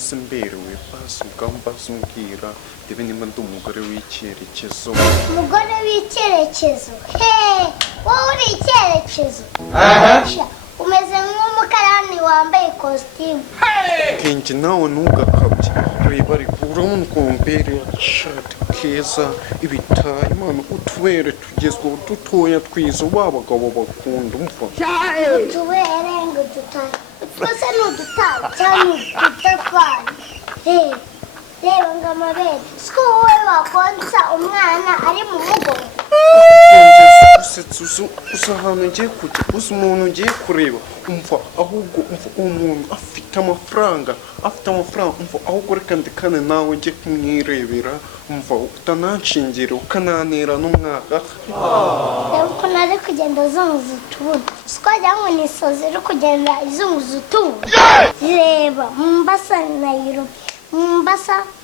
se mberewe basi ukambasi umbwira ndebe nimba ndi umugore w'icyerekezo. Umugore w'icyerekezo? Wowe uri icyerekezo? Umeze nk'umukarani wambaye ikositimu. Kenshi nawe ntugakabye. Reba ariko urabona ukuntu mbereye agashati keza, ibitayi mama, utubere tugezweho dutoya twiza w'abagabo bakunda umva. Utubere ngo dutaye. Twose ni udutayi cyangwa udutafari. Reba ngo amabere. Siko wowe wakonsa umwana ari mu mugongo. Usa ahantu ngiye kujya, usa umuntu ngiye kureba, umva ahubwo umva umuntu afite amafaranga, umva ahubwo reka ndekane nawe njye kumwirebera, umva utananshingira ukanantera n'umwaka. Reba ukuntu ari kugenda azunguza utubuno, siko wagira ngo ni isozi iri kugenda izunguza utubuno. Reba Mombasa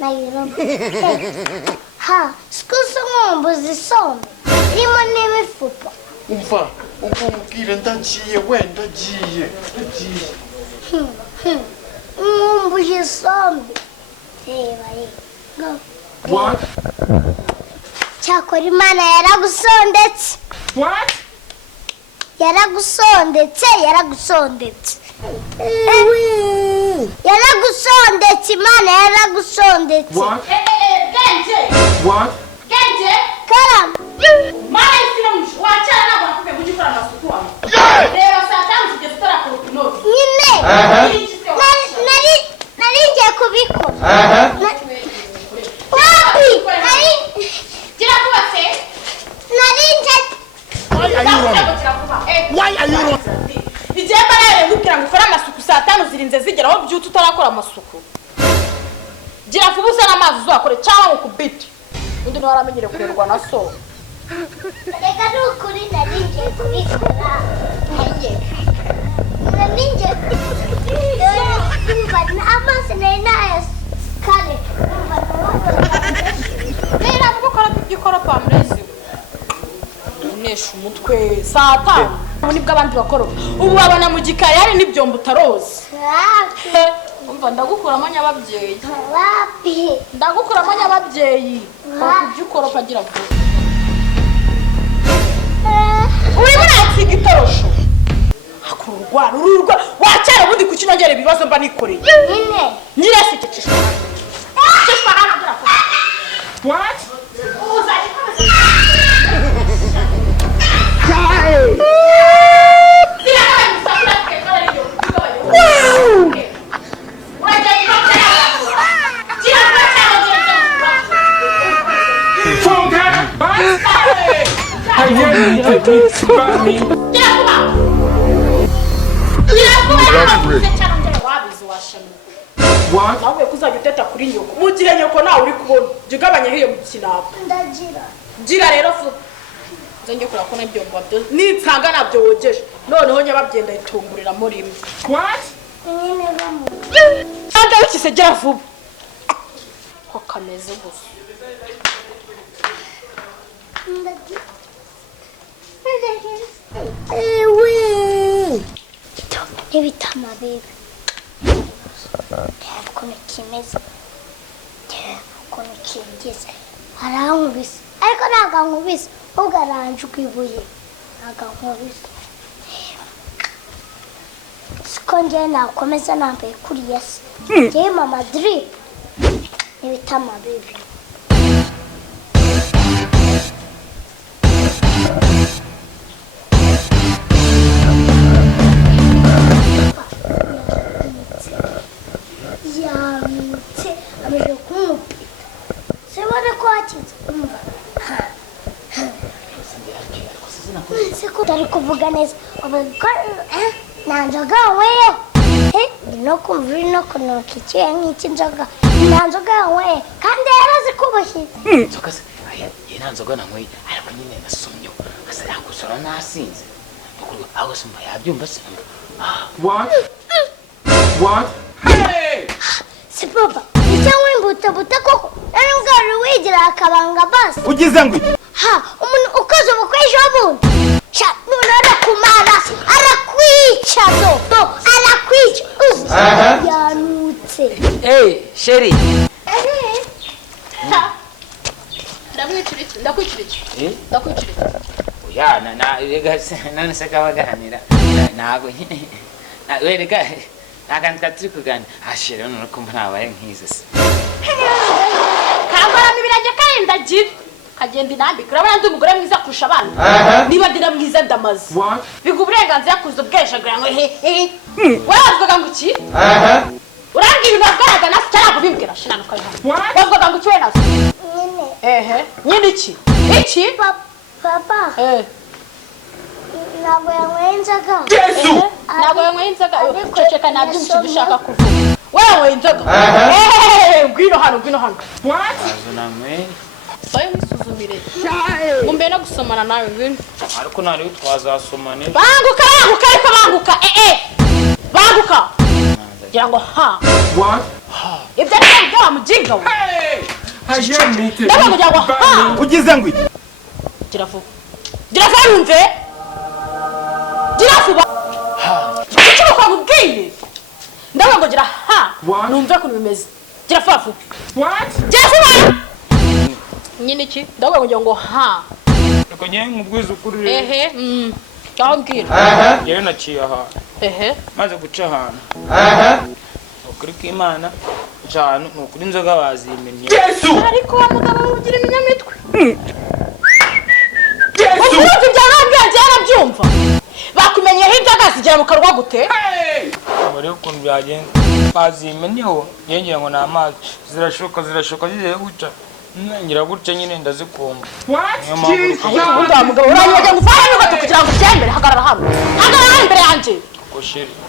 Nairobi. Siko usa nk'umbuza isombe irimo n'imifupa. Umva umubwire ndagiye wenda agiye. Mwumbuje isombe. Reba What? Cyakora Imana yaragusondetse. What? Yaragusondetse. Imana yaragusondetse. What? Genje! What? Genje! Karam. Mara isina wachana na bakube kujikora masuku wangu. Leo saa 5 sijestora kwa kinozi. Nyine. Nari ngiye kubikora. Wapi? Jira kuba se? Nari ngiye. Why are you wrong? Ijemba rero ngukira ngo ukora amasuku saa 5 zirinze zigera aho byutu utarakora amasuku. Jira kubuza n'amazi uzakore cyangwa ukubiti. Undi no waramenyere kurerwa na so. Reka nukuri nari ngiye kubikora. Amazi nari nayasikare. Rero gukora igikora pamrezi. Unesha umutwe saa 5. Ubu nibwo abandi bakora. Ubu babana mu gikari hari n'ibyombo utaroze. Umva ndagukuramo nyababyeyi. Wapi? Ndagukuramo nyababyeyi. Bakujukora pagira vuba. Uri muri igitorosho. Ururwa wacyara ubundi kukinongera ibibazo mba nikoreye. Nyine sikicishwa. What? What? Nawe kuzajya uteta kuri nyoko. Mu gihe nyoko nawe uri kubona. Jigabanye hiyo mukinabo. Ndagira. Gira rero fu. Zange kura kona ibyo mbabyo. Nitsanga nabyo wogeje. Noneho nyababyenda itungurira muri imwe. What? Nyine bamu. Anda ukisegera vuba. Ko kameze gusa. Ndagira. Ibitama bibi. Ukuntu kimeze. Ukuntu kingeze. Arankubise. Ariko ntabwo ankubise. Ubwo aranjuka ibuye. Ntabwo ankubise. Siko njyewe nakomeza nambaye kuriya se. Njyewe mama drip. Ibitama bibi. Dari kuvuga neza nanzoga weyo no kumva no kunuka ikiye nk'iki nzoga nanzoga weyo kandi yarazikuboshye Zokase ye nanzoga namwe ariko nyine nasomyo asara kusora nasinze bakuru aho simba yabyumva se. What? What? Hey! si papa icyo wimbuta buta koko nari ngari wigira akabanga basi Ugize ngo umuntu ukoze ubukwe ejo bundi none kumara arakwica do arakwica yanutse sheri ndakwicira oya rega none se kaba gahanira ntabwo rega nakantu katuri kuganira sheri none ko ntabaye nk'izi se karagoramo ibirenge karindagira kagenda inambika urabona ndi umugore mwiza kurusha abana niba ndira mwiza ndamaze biga uburenganzira kuza ubweshagura ngo hehe wavugaga ngo iki urambwira ibintu wavugaga nasi cyangwa kubimbwira shinanuka bihano wavugaga ngo iki we nasi nyine iki papa ntabwo yanyweye inzoga ntabwo yanyweye inzoga ceceka nabyumvise ibyo ushaka kuvuga we yanyweye inzoga ngwino hano bayo mwisuzumire ngombe no gusomana nawe ngwino ariko nari twazasomane banguka ariko banguka kugira ngo ibyo ari byo wamujinga we ndavuga kugira ngo ugize ngo gira vuba yumve gira vuba icyo bakubwiye ndavuga ngo gira numve ukuntu bimeze gira vuba nyine iki ndavuga kugira ngo reka njye nkubwize ukuri cyangwa mbwira yewe naciye ahantu maze guca ahantu ukuri k'Imana cyane ni ukuri inzoga bazimennye ariko wa mugabo ugira iminyamitwe ubundi byarambyanze yarabyumva bakumenyeho inzoga zigera mu kanwa gute bari ukuntu byagenda bazimenyeho ngira ngo ni amazi zirashoka zigiye guca ngira gutya nyine ndazikumva ariko ubundi wa mugabo uranyega ngo uvane n'ugato kugira ngo ubyemere hagarara hano imbere yanjye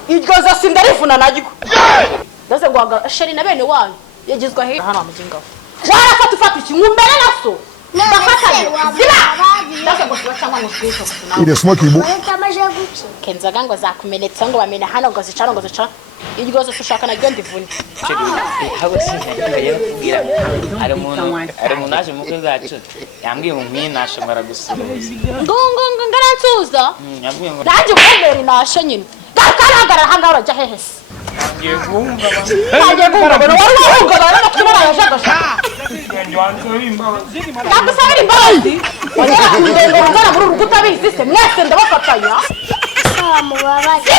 iryo zosi ndarivuna naryo ndaze ngo sheri na bene wanyu yagizwe ahe hano amugingaho ufata iki ngumbere naso bafatanye ziba ndaze ngo ziba cyangwa ngo zwisho kenzaga ngo zakumenetsa ngo bamena hano ngo zicara iryo zosi ushaka naryo ndivune haba sinjye kubwira ari umuntu aje mu bwo bwacu yambwiye ngo nkwiye nashobora gusubiza ngo ngaransuza yambwiye ngo nanjye ubwemere nashe nyine karahagarara hangaho urajya hehe se ngiye guhunga wari wahungaga no kubona yajagasha ndagusabira imbabazi wagera ku ndende wangana muri urugo utabizi se mwese ndabafatanya mubabazi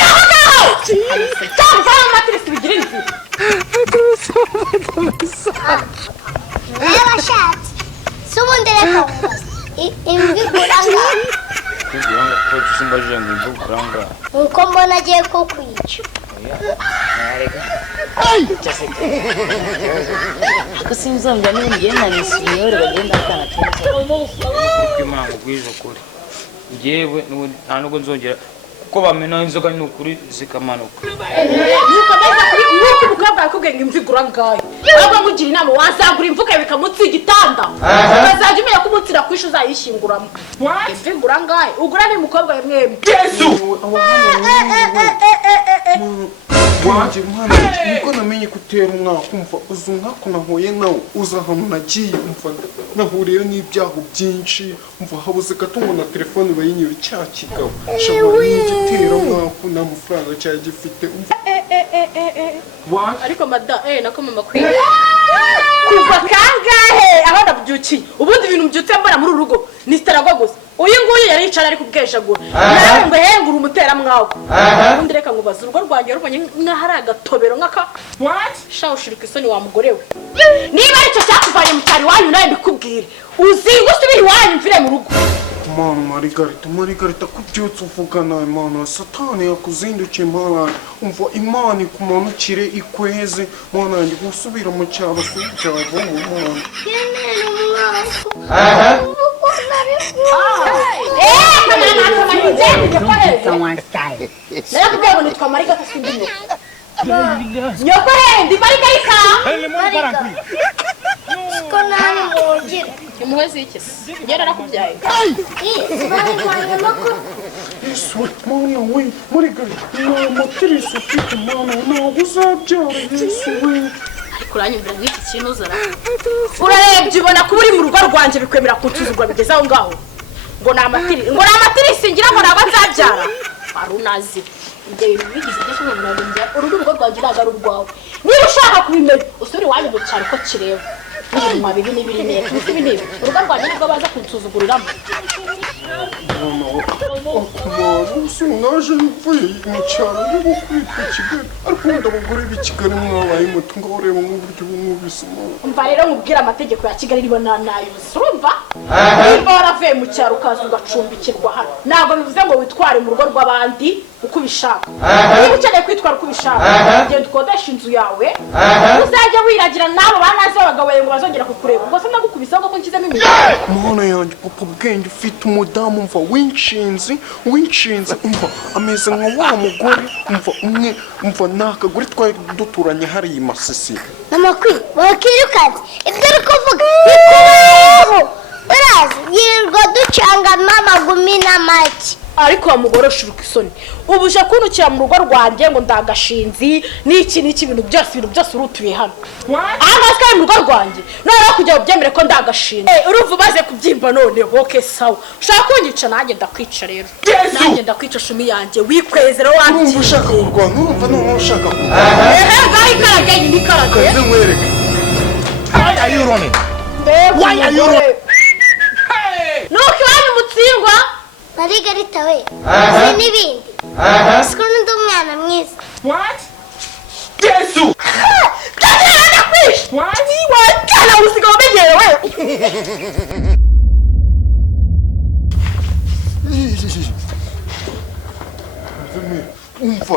cyangwa amatirisi bigira inzira bashatse si ubundi reka imvi iguranga nuko mbona agiye ko kwica ko sinzongera n'ingenda nisiyore bagenda akana Imana ubwiza ukuri njyewe nta nubwo nzongera kuko bamena inzoga ni ukuri zikamanuka nuko mbese kuri nuko umukobwa yakubwiye ngo imvi igura ngahe ahubwo ngugira inama wazagura imvuga bikamutsa igitanda ukazajya umenya ko umutsira kwishi uzayishinguramo imvi igura ngahe ugura ni umukobwa mwembi wanjye mwana niko namenye kutera umwaka umva uzi umwaka nahuye nawo uzi ahantu nagiye umva nahuriyeyo n'ibyago byinshi umva habuze gato ngo na telefone bayinyura cya kigabo shobora n'igitera umwaka nta mafaranga cyari gifite ariko nako mama kwiye kuva kangahe aho ndabyukiye ubundi ibintu mbyutse mbona muri urugo ni sitaragwa gusa uyu nguyu yari yicara ari kubweshagura nawe ngo hengura umutera mwawe ubundi reka ngubaze urugo rwanjye rubonye nk'ahari agatobero nk'aka sha ushirika isoni wa mugore we niba aricyo cyakuvanye mu cyaro iwanyu nawe mbikubwire uzinga usubire iwanyu mvire mu rugo Mana Margarita kubyutse uvugana Imana Satani yakuzindukiye Mana umva Imana ikumanukire ikweze Mana yanjye gusubira mu cyaro cyavo mu Mana narakubwiye ngo nitwa Margarita sindi nyoko ndi Margarita ko nani mugira imuhezi iki ngera nakubyaye Mana we Margarita amatirisi ufite Mana ntabwo uzabyara Yesu we kuranyumvira nk'iki kintu uzara urarebye ubona ko uri mu rugo rwanjye bikwemera kunsuzugura bigeze aho ngaho ngo ni amatirisi ngira ngo ntabwo nzabyara wari unazi ibyo bintu bigize byose umuntu urugo rwanjye ntabwo ari urwawe niba ushaka kubimenya usubire iwanyu mu cyaro ko kireba n'ibintu bibi n'ibiri neza n'ibindi urugo rwanjye nibwo baza kunsuzuguriramo naje mvuye mu cyaro ndi gukwita Kigali ariko wenda abagore b'i Kigali mwabaye muto ngo ureba nk'uburyo bumubisemo umva rero nkubwire amategeko ya Kigali niba nayuze urumva niba waravuye mu cyaro ukaza ugacumbikirwa hano ntabwo bivuze ngo witware mu rugo rw'abandi uko ubishaka niba ukeneye kwitwara uko ubishaka genda ukodesha inzu yawe uzajya wiragira n'abo banazi b'abagabo ngo bazongera kukureba ubwo se ndagukubisaho ko nshyizemo imigabo mwana yanjye papa bwenge ufite umudamu umva w'inshinzi umva ameze nka wa mugore umva umwe umva n'akagore twari duturanye hariya i Masisi mama kwi wakirukanze ibyo uri kuvuga bikubaho urazi yirirwa ducanga mama gumi n'amagi ariko wa mugore ushiruka isoni ubuje kunukira mu rugo rwanjye ngo ndagashinzi n'iki ibintu byose urutuye hano aha ngaha twari mu rugo rwanjye noneho kugira ngo ubyemere ko ndagashinzi urumva umaze kubyimba none woke sawa ushaka kunyica nanjye ndakwica rero nanjye ndakwica shumi yanjye wikwezera wanjye urumva ushaka kurwana urumva noneho ushaka kurwana ngaho ikarage nyine ikarage kaze nkwereke Why are you running? why are you nuko iwanyu mutsindwa Margarita we n'ibindi siko n'undi umwana mwiza What? Jesus! What? wajyana usiga umenyerewe umva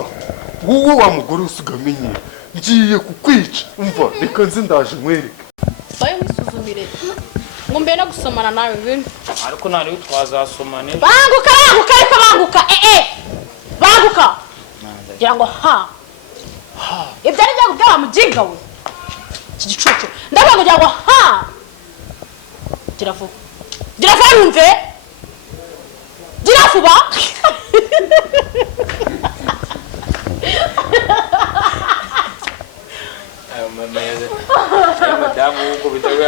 wowe wa mugore usigamenye ngiye kukwica umva reka nzi ndaje nkwereke bayo wisuzumire ngo mbe no gusomana nawe ibintu ariko nari twazasomane banguka ariko banguka banguka ngira ngo ibyo ari byo kubwira mujinga we iki gicucu ndavuga ngo ngira ngo gira vuba yumve gira vuba madamu uko bitagoye